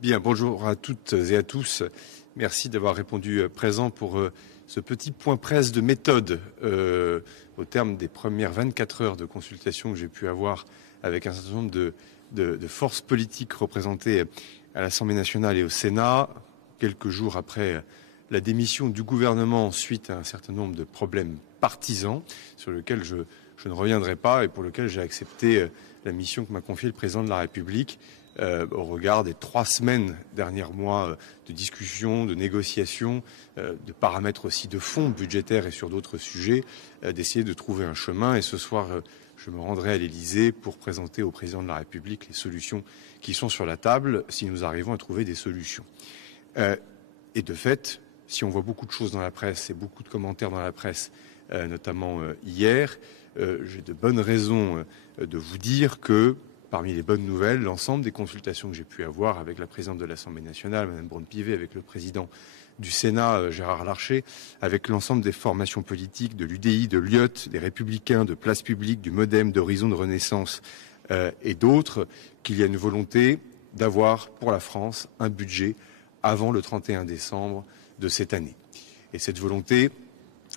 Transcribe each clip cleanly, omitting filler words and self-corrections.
Bien, bonjour à toutes et à tous. Merci d'avoir répondu présent pour ce petit point presse de méthode au terme des premières 24 heures de consultation que j'ai pu avoir avec un certain nombre de forces politiques représentées à l'Assemblée nationale et au Sénat, quelques jours après la démission du gouvernement suite à un certain nombre de problèmes partisans sur lesquels je ne reviendrai pas et pour lesquels j'ai accepté la mission que m'a confiée le président de la République au regard des 3 semaines, derniers mois de discussions, de négociations, de paramètres aussi de fond budgétaires et sur d'autres sujets, d'essayer de trouver un chemin. Et ce soir, je me rendrai à l'Élysée pour présenter au président de la République les solutions qui sont sur la table, si nous arrivons à trouver des solutions. Et de fait, si on voit beaucoup de choses dans la presse et beaucoup de commentaires dans la presse, notamment hier, j'ai de bonnes raisons de vous dire que, parmi les bonnes nouvelles, l'ensemble des consultations que j'ai pu avoir avec la présidente de l'Assemblée nationale, Mme Braun-Pivet, avec le président du Sénat, Gérard Larcher, avec l'ensemble des formations politiques, de l'UDI, de l'UIOT, des Républicains, de Place Publique, du MoDem, d'Horizon de Renaissance et d'autres, qu'il y a une volonté d'avoir pour la France un budget avant le 31 décembre de cette année. Et cette volonté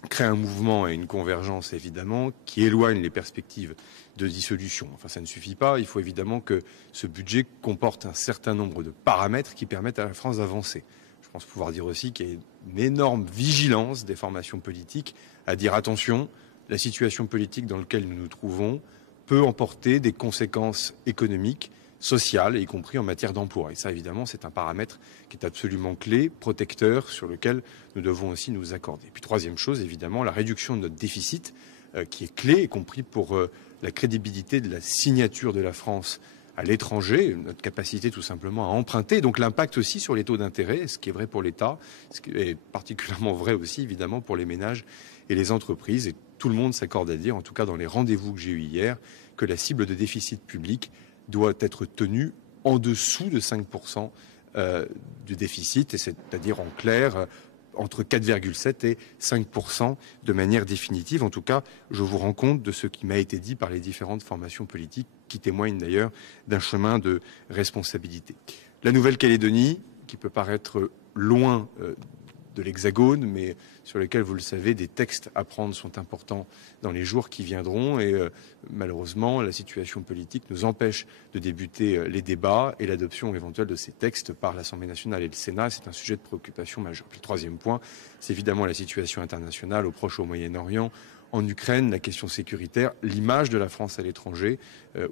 crée un mouvement et une convergence, évidemment, qui éloigne les perspectives de dissolution. Enfin, ça ne suffit pas. Il faut évidemment que ce budget comporte un certain nombre de paramètres qui permettent à la France d'avancer. Je pense pouvoir dire aussi qu'il y a une énorme vigilance des formations politiques à dire attention, la situation politique dans laquelle nous nous trouvons peut emporter des conséquences économiques, sociales, y compris en matière d'emploi. Et ça, évidemment, c'est un paramètre qui est absolument clé, protecteur, sur lequel nous devons aussi nous accorder. Et puis, troisième chose, évidemment, la réduction de notre déficit, qui est clé, y compris pour la crédibilité de la signature de la France à l'étranger, notre capacité tout simplement à emprunter, donc l'impact aussi sur les taux d'intérêt, ce qui est vrai pour l'État, ce qui est particulièrement vrai aussi, évidemment, pour les ménages et les entreprises. Et tout le monde s'accorde à dire, en tout cas dans les rendez-vous que j'ai eus hier, que la cible de déficit public doit être tenu en dessous de 5% du déficit, et c'est-à-dire en clair entre 4,7 et 5% de manière définitive. En tout cas, je vous rends compte de ce qui m'a été dit par les différentes formations politiques qui témoignent d'ailleurs d'un chemin de responsabilité. La Nouvelle-Calédonie, qui peut paraître loin de l'Hexagone, mais sur lesquels, vous le savez, des textes à prendre sont importants dans les jours qui viendront. Et malheureusement, la situation politique nous empêche de débuter les débats et l'adoption éventuelle de ces textes par l'Assemblée nationale et le Sénat. C'est un sujet de préoccupation majeur. Le troisième point, c'est évidemment la situation internationale au Proche et au Moyen-Orient, en Ukraine, la question sécuritaire, l'image de la France à l'étranger,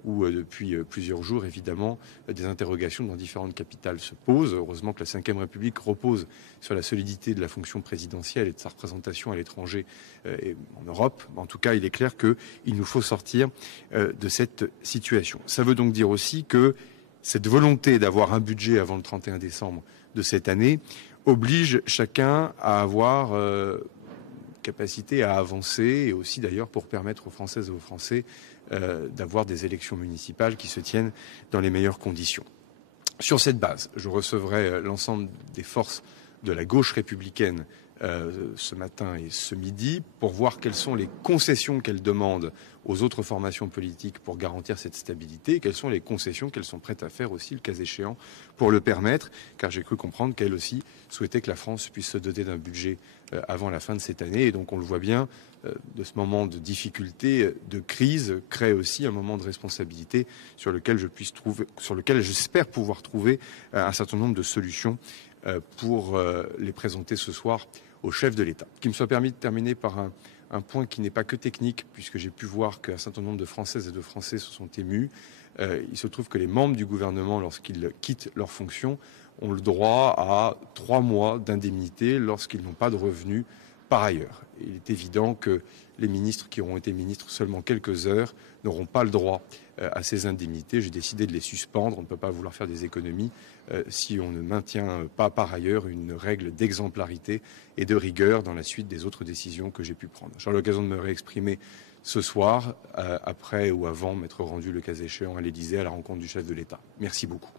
où depuis plusieurs jours, évidemment, des interrogations dans différentes capitales se posent. Heureusement que la Ve République repose sur la solidité de la fonction présidentielle et de sa représentation à l'étranger et en Europe. En tout cas, il est clair qu'il nous faut sortir de cette situation. Ça veut donc dire aussi que cette volonté d'avoir un budget avant le 31 décembre de cette année oblige chacun à avoir capacité à avancer et aussi d'ailleurs pour permettre aux Françaises et aux Français d'avoir des élections municipales qui se tiennent dans les meilleures conditions. Sur cette base, je recevrai l'ensemble des forces de la gauche républicaine ce matin et ce midi pour voir quelles sont les concessions qu'elles demandent aux autres formations politiques pour garantir cette stabilité et quelles sont les concessions qu'elles sont prêtes à faire aussi, le cas échéant, pour le permettre, car j'ai cru comprendre qu'elles aussi souhaitaient que la France puisse se doter d'un budget avant la fin de cette année. Et donc on le voit bien, de ce moment de difficulté, de crise, crée aussi un moment de responsabilité sur lequel j'espère pouvoir trouver un certain nombre de solutions pour les présenter ce soir au chef de l'État. Qu'il me soit permis de terminer par un point qui n'est pas que technique, puisque j'ai pu voir qu'un certain nombre de Françaises et de Français se sont émus. Il se trouve que les membres du gouvernement, lorsqu'ils quittent leurs fonctions, ont le droit à 3 mois d'indemnité lorsqu'ils n'ont pas de revenus par ailleurs. Il est évident que les ministres qui auront été ministres seulement quelques heures n'auront pas le droit à ces indemnités. J'ai décidé de les suspendre. On ne peut pas vouloir faire des économies si on ne maintient pas par ailleurs une règle d'exemplarité et de rigueur dans la suite des autres décisions que j'ai pu prendre. J'aurai l'occasion de me réexprimer ce soir, après ou avant m'être rendu le cas échéant à l'Élysée à la rencontre du chef de l'État. Merci beaucoup.